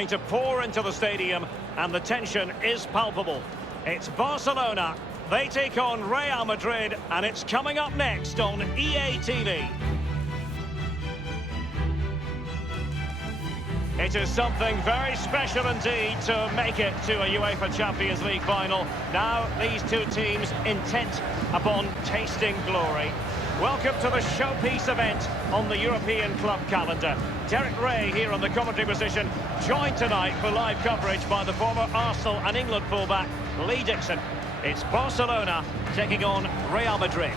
beginning to pour into the stadium, and the tension is palpable. It's Barcelona. They take on Real Madrid, and it's coming up next on EA TV. It is something very special indeed to make it to a UEFA Champions League final. Now these two teams intent upon tasting glory. Welcome to the showpiece event on the European club calendar. Derek Ray here on the commentary position, joined tonight for live coverage by the former Arsenal and England fullback Lee Dixon. It's Barcelona taking on Real Madrid.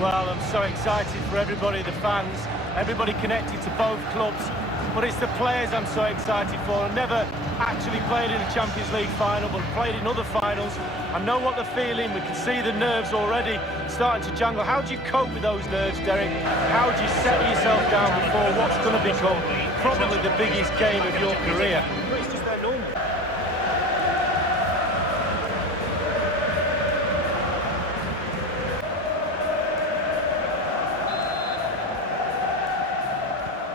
Well, I'm so excited for everybody, the fans, everybody connected to both clubs. But it's the players I'm so excited for. I've never actually played in a Champions League final, but played in other finals. I know what they're feeling. We can see the nerves already starting to jangle. How do you cope with those nerves, Derek? How do you settle yourself down before what's going to become probably the biggest game of your career? It's just their normal.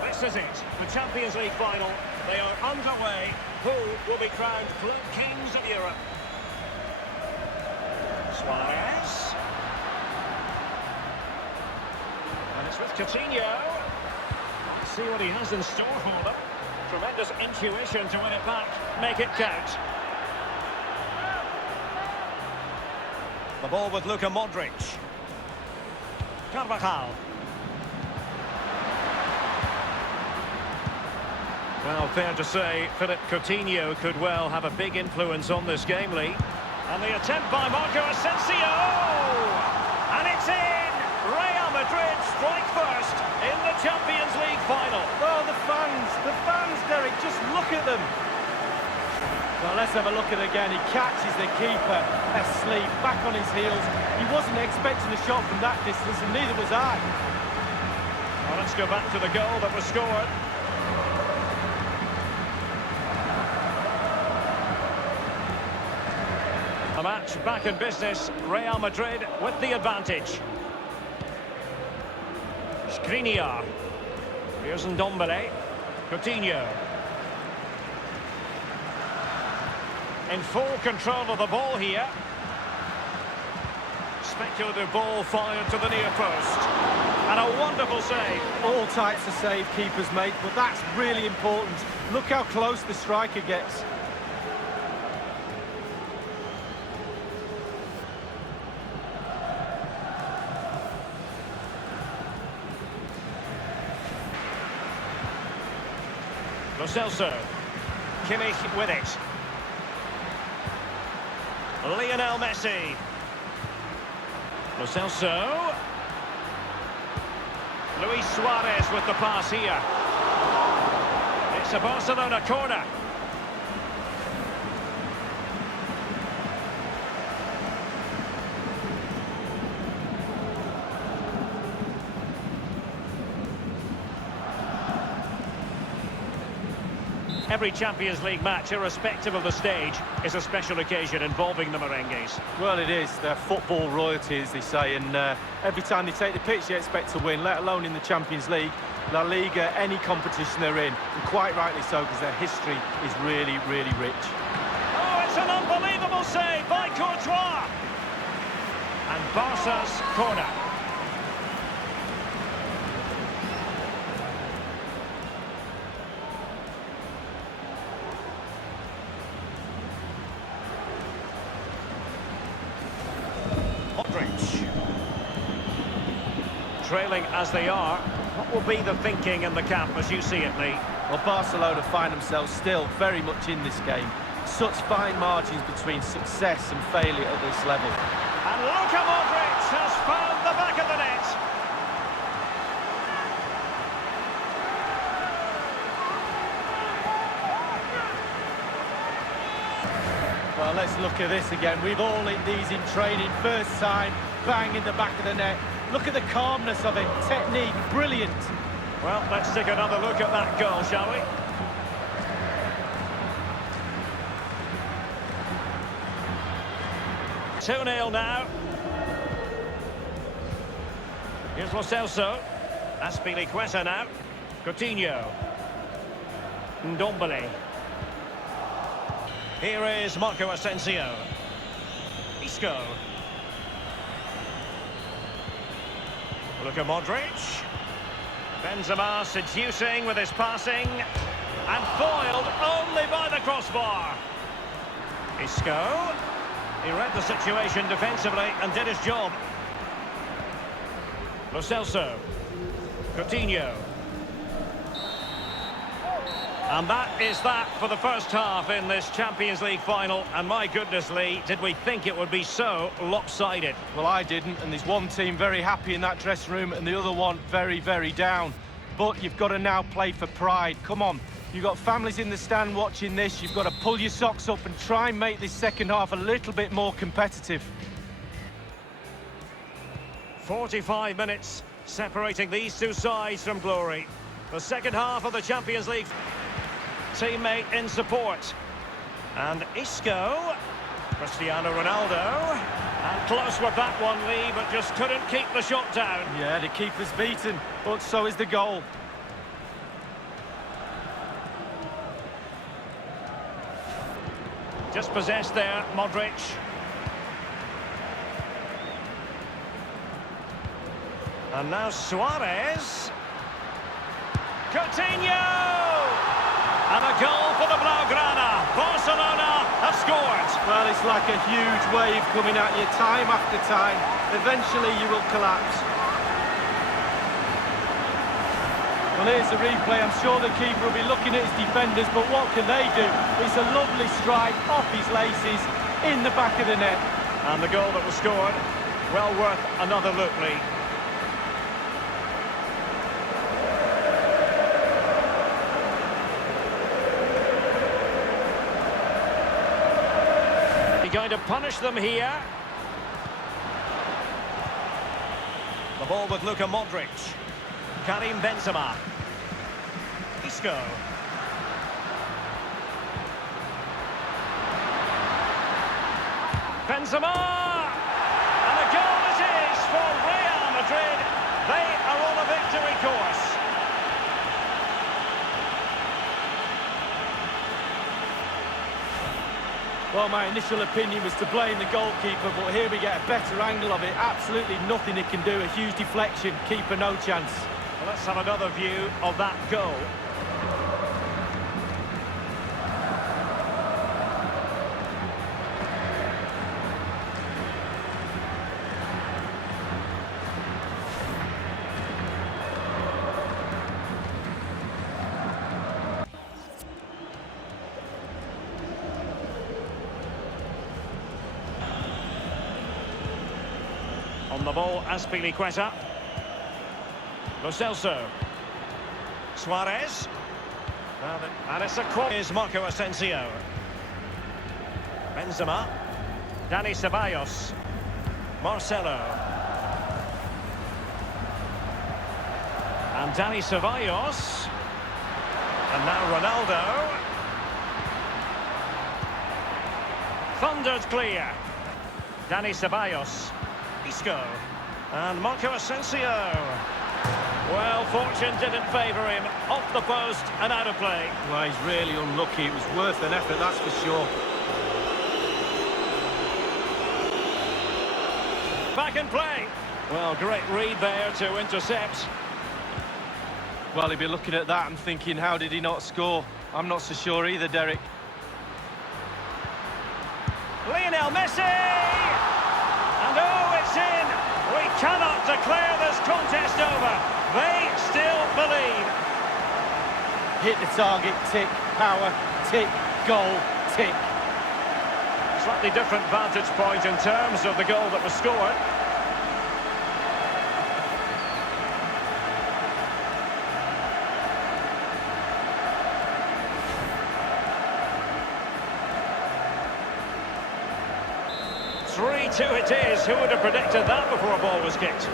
This is it, the Champions League final. They are underway. Who will be crowned Club Kings of Europe? Suarez. And it's with Coutinho. Let's see what he has in store for them. Tremendous intuition to win it back. Make it count. The ball with Luka Modric. Carvajal. Well, fair to say, Philippe Coutinho could well have a big influence on this game, Lee. And the attempt by Marco Asensio! And it's in! Real Madrid strike first in the Champions League final. Oh, the fans, Derek, just look at them. Well, let's have a look at it again. He catches the keeper asleep, back on his heels. He wasn't expecting a shot from that distance, and neither was I. Well, let's go back to the goal that was scored. A match back in business, Real Madrid with the advantage. Skriniar. Here's Ndombele. Coutinho. In full control of the ball here. Speculative ball fired to the near post. And a wonderful save. All types of save keepers make, but that's really important. Look how close the striker gets. Lo Celso. Kimmich with it. Lionel Messi. Lo Celso. Luis Suarez with the pass here. It's a Barcelona corner. Every Champions League match, irrespective of the stage, is a special occasion involving the Merengues. Well, it is. They're football royalty, as they say, and every time they take the pitch, they expect to win, let alone in the Champions League, La Liga, any competition they're in, and quite rightly so, because their history is really, really rich. Oh, it's an unbelievable save by Courtois! And Barca's corner. Trailing as they are, what will be the thinking in the camp as you see it, Lee? Well, Barcelona find themselves still very much in this game. Such fine margins between success and failure at this level. And Luka Modric has found the back of the net. Well, let's look at this again. We've all hit these in training. First time, bang in the back of the net. Look at the calmness of it. Technique, brilliant. Well, let's take another look at that goal, shall we? Two-nil now. Here's Lo Celso. Azpilicueta now. Coutinho. Ndombele. Here is Marco Asensio. Isco. Luka Modric. Benzema seducing with his passing. And foiled only by the crossbar. Isco. He read the situation defensively and did his job. Lo Celso. Coutinho. And that is that for the first half in this Champions League final. And my goodness, Lee, did we think it would be so lopsided? Well, I didn't, and there's one team very happy in that dressing room and the other one very, very down. But you've got to now play for pride. Come on, you've got families in the stand watching this. You've got to pull your socks up and try and make this second half a little bit more competitive. 45 minutes separating these two sides from glory. The second half of the Champions League. Teammate in support. And Isco. Cristiano Ronaldo. And close with that one, Lee, but just couldn't keep the shot down. Yeah, the keeper's beaten, but so is the goal. Just possessed there, Modric. And now Suarez. Coutinho! And a goal for the Blaugrana. Barcelona have scored. Well, it's like a huge wave coming at you time after time. Eventually you will collapse. Well, here's the replay. I'm sure the keeper will be looking at his defenders, but what can they do? It's a lovely strike off his laces in the back of the net. And the goal that was scored, well worth another look, Lee. Going to punish them here. The ball with Luka Modric. Karim Benzema. Isco. Benzema! And a goal it is for Real Madrid. They are on a victory course. Well, my initial opinion was to blame the goalkeeper, but here we get a better angle of it. Absolutely nothing he can do. A huge deflection. Keeper, no chance. Well, let's have another view of that goal. On the ball, Azpilicueta. Lo Celso. Suarez. And it's a quad. Is Marco Asensio. Benzema. Dani Ceballos. Marcelo. And Dani Ceballos. And now Ronaldo. Thundered clear. Dani Ceballos. Isco. And Marco Asensio. Well, fortune didn't favour him. Off the post and out of play. Well, he's really unlucky. It was worth an effort, that's for sure. Back in play. Well, great read there to intercept. Well, he'd be looking at that and thinking, how did he not score? I'm not so sure either, Derek. Lionel Messi! And oh, it's in! We cannot declare this contest over. They still believe. Hit the target, tick, power, tick, goal, tick. Slightly different vantage point in terms of the goal that was scored. Two it is. Who would have predicted that before a ball was kicked?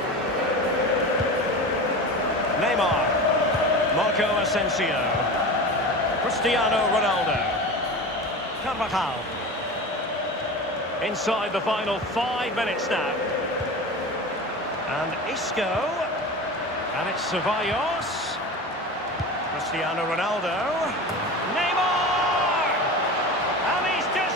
Neymar. Marco Asensio. Cristiano Ronaldo. Carvajal. Inside the final 5 minutes now. And Isco. And it's Ceballos. Cristiano Ronaldo. Neymar! And he's just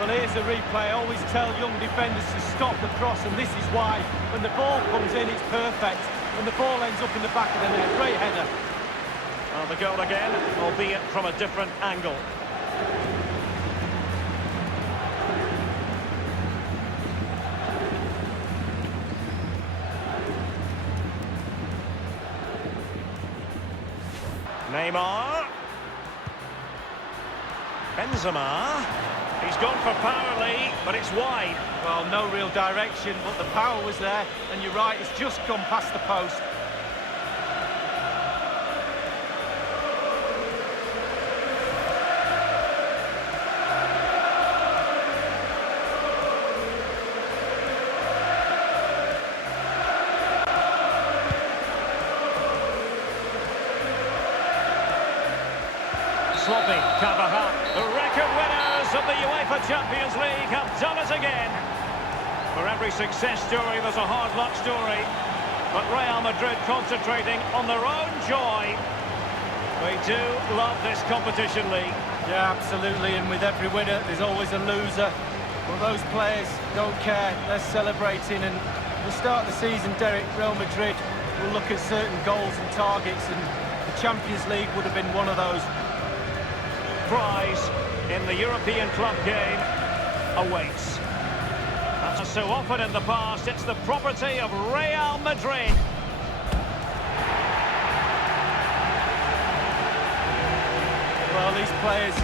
Well, here's the replay. I always tell young defenders to stop the cross, and this is why. When the ball comes in, it's perfect. When the ball ends up in the back of the net, great header. Well, the goal again, albeit from a different angle. Neymar. Benzema. He's gone for power, Lee, but it's wide. Well, no real direction, but the power was there, and you're right, it's just gone past the post. Sloppy, Carvajal. The record winners of the UEFA Champions League have done it again. For every success story, there's a hard luck story. But Real Madrid concentrating on their own joy. We do love this competition, Lee. Yeah, absolutely, and with every winner, there's always a loser. Well, those players don't care, they're celebrating, and at the start of the season, Derek, Real Madrid will look at certain goals and targets, and the Champions League would have been one of those. Prize in the European club game awaits. As so often in the past, it's the property of Real Madrid. Well, these players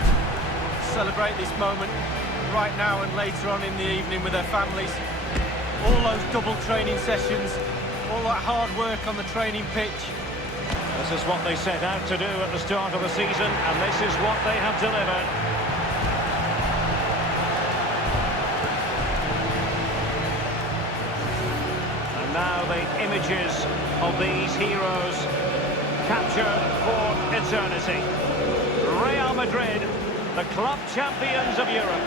celebrate this moment right now and later on in the evening with their families. All those double training sessions, all that hard work on the training pitch. This is what they set out to do at the start of the season, and this is what they have delivered. And now the images of these heroes captured for eternity. Real Madrid, the club champions of Europe.